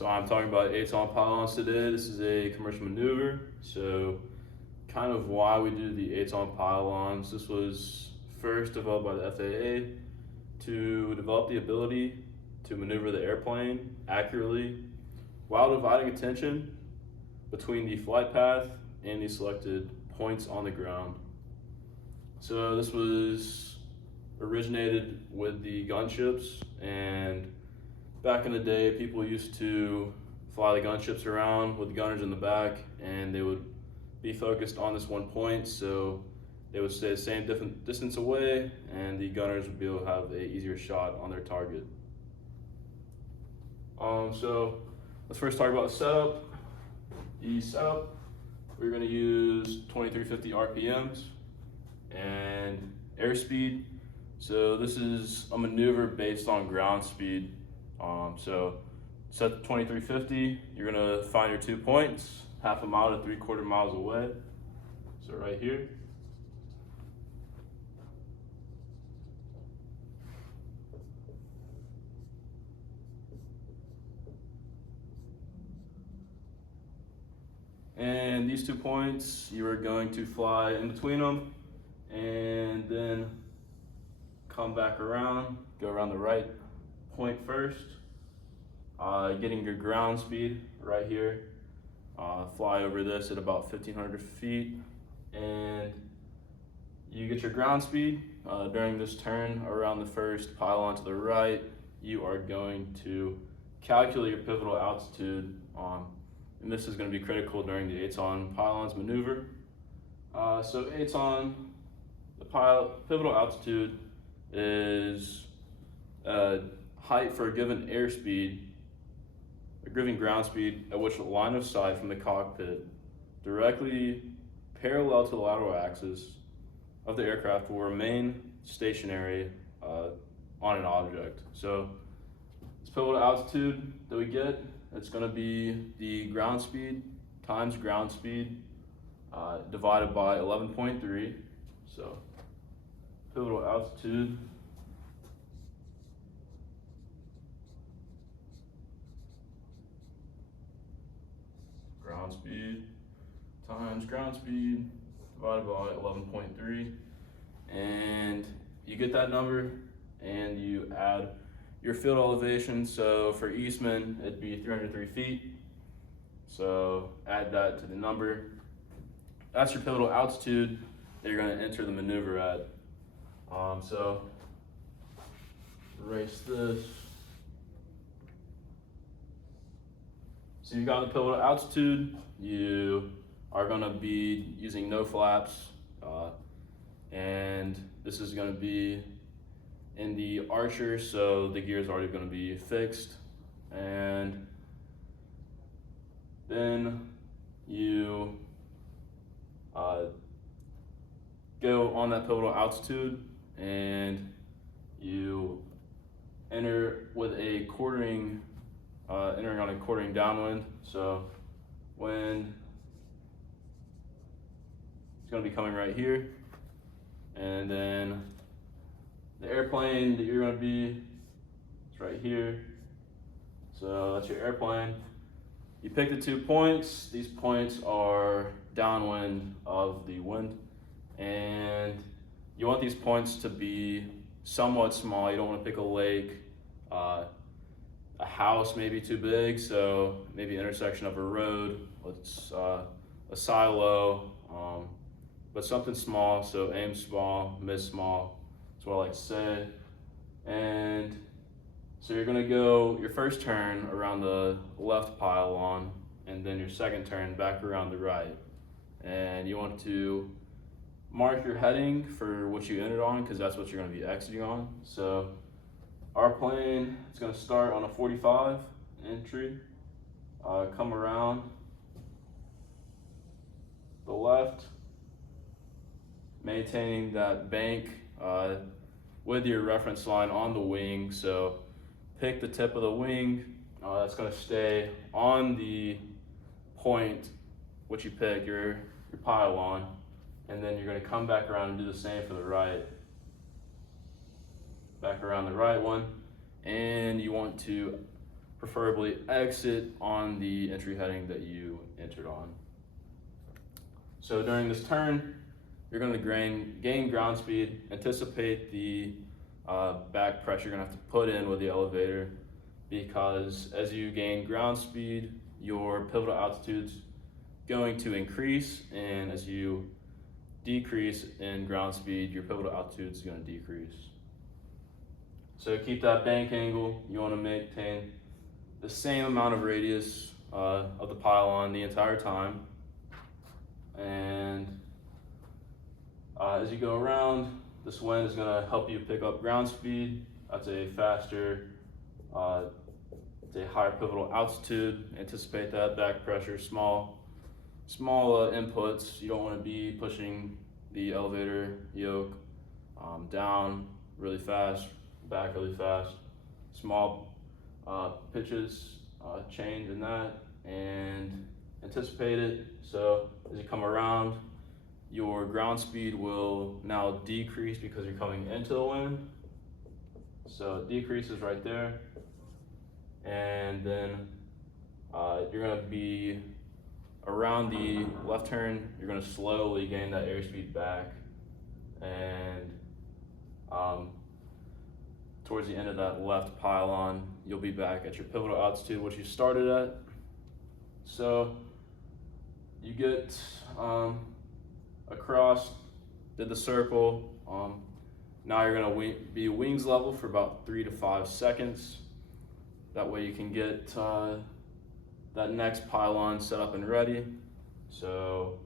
So I'm talking about ATON pylons today. This is a commercial maneuver. So kind of why we do the ATON pylons. This was first developed by the FAA to develop the ability to maneuver the airplane accurately while dividing attention between the flight path and the selected points on the ground. So this was originated with the gunships, and back in the day, people used to fly the gunships around with the gunners in the back, and they would be focused on this one point, so they would stay the same different distance away, and the gunners would be able to have an easier shot on their target. So let's first talk about the setup. The setup, we're going to use 2350 RPMs and airspeed. So this is a maneuver based on ground speed. So set to 2350, you're gonna find your 2 points, half a mile to 3/4 miles away. So right here. And these 2 points, you are going to fly in between them and then come back around, go around the right point first, getting your ground speed right here, fly over this at about 1,500 feet, and you get your ground speed. During this turn around the first pylon to the right, you are going to calculate your pivotal altitude, and this is going to be critical during the ATON pylons maneuver. So ATON, the pivotal altitude is height for a given airspeed, a given ground speed at which the line of sight from the cockpit directly parallel to the lateral axis of the aircraft will remain stationary on an object. So this pivotal altitude that we get, it's going to be the ground speed times ground speed divided by 11.3. So pivotal altitude ground speed times ground speed divided by 11.3, and you get that number and you add your field elevation. So for Eastman, it'd be 303 feet. So add that to the number. That's your pivotal altitude that you're going to enter the maneuver at. So erase this. So you've got the pivotal altitude. You are going to be using no flaps, and this is going to be in the Archer, so the gear is already going to be fixed, and then you go on that pivotal altitude and you enter with a quartering, entering on a quartering downwind. So when it's going to be coming right here, and then the airplane that you're going to be, it's right here. So that's your airplane. You pick the 2 points. These points are downwind of the wind, and you want these points to be somewhat small. You don't want to pick a lake, a house may be too big, so maybe intersection of a road, a silo, but something small. So aim small, miss small. That's what I like to say. And so you're gonna go your first turn around the left pylon, and then your second turn back around the right. And you want to mark your heading for what you entered on, because that's what you're gonna be exiting on. So our plane is gonna start on a 45 entry, come around the left, maintaining that bank with your reference line on the wing. So pick the tip of the wing, that's going to stay on the point which you pick, your pylon, and then you're going to come back around and do the same for the right. Back around the right one, and you want to preferably exit on the entry heading that you entered on. So during this turn, you're going to gain ground speed, anticipate the back pressure you're going to have to put in with the elevator, because as you gain ground speed, your pivotal altitude's going to increase, and as you decrease in ground speed, your pivotal altitude is going to decrease. So keep that bank angle. You want to maintain the same amount of radius of the pylon the entire time. And as you go around, this wind is going to help you pick up ground speed. That's a faster, it's a higher pivotal altitude. Anticipate that back pressure, small inputs. You don't want to be pushing the elevator yoke down really fast, back really fast. Small pitches, change in that, and anticipate it. So as you come around, your ground speed will now decrease because you're coming into the wind. So it decreases right there. And then you're gonna be around the left turn, you're gonna slowly gain that airspeed back. And towards the end of that left pylon, you'll be back at your pivotal altitude, which you started at. So you get across, did the circle. Now you're gonna be wings level for about 3 to 5 seconds. That way you can get that next pylon set up and ready. So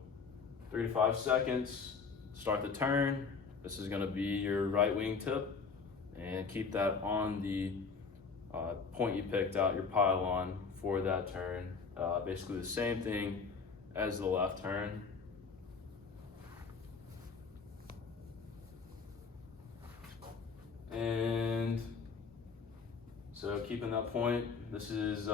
3 to 5 seconds, start the turn. This is gonna be your right wing tip, and keep that on the point you picked out, your pylon for that turn. Basically the same thing as the left turn. And so keeping that point, this is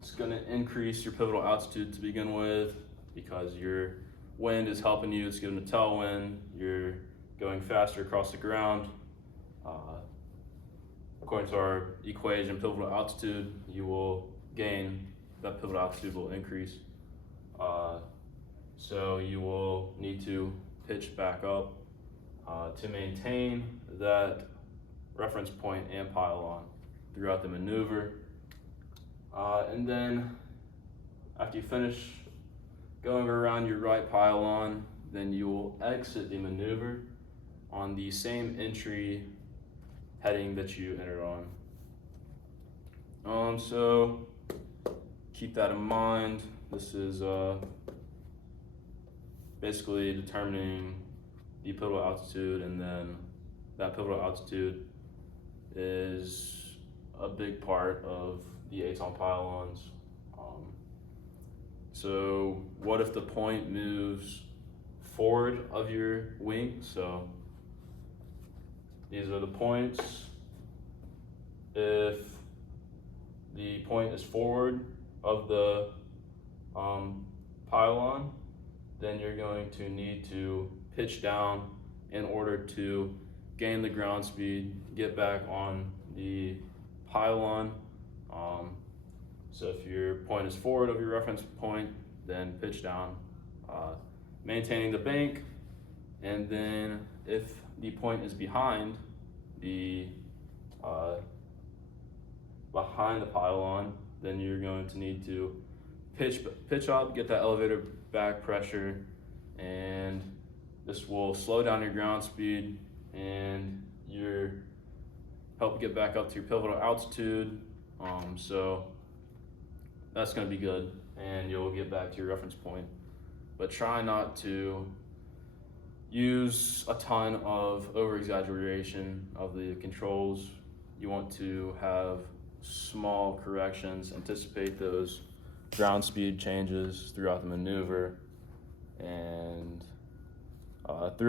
it's going to increase your pivotal altitude to begin with, because your wind is helping you. It's giving a tailwind. You're going faster across the ground. According to our equation, pivotal altitude, you will gain, that pivotal altitude will increase. So you will need to pitch back up to maintain that reference point and pylon throughout the maneuver. And then after you finish going around your right pylon, then you will exit the maneuver on the same entry heading that you entered on. So keep that in mind. This is basically determining the pivotal altitude, and then that pivotal altitude is a big part of the ATOM pylons. So what if the point moves forward of your wing? So these are the points. If the point is forward of the pylon, then you're going to need to pitch down in order to gain the ground speed, get back on the pylon. So if your point is forward of your reference point, then pitch down, maintaining the bank. And then if the point is behind the pylon, then you're going to need to pitch up, get that elevator back pressure, and this will slow down your ground speed and help get back up to your pivotal altitude. So that's going to be good, and you'll get back to your reference point. But try not to use a ton of over-exaggeration of the controls. You want to have small corrections, anticipate those ground speed changes throughout the maneuver, and through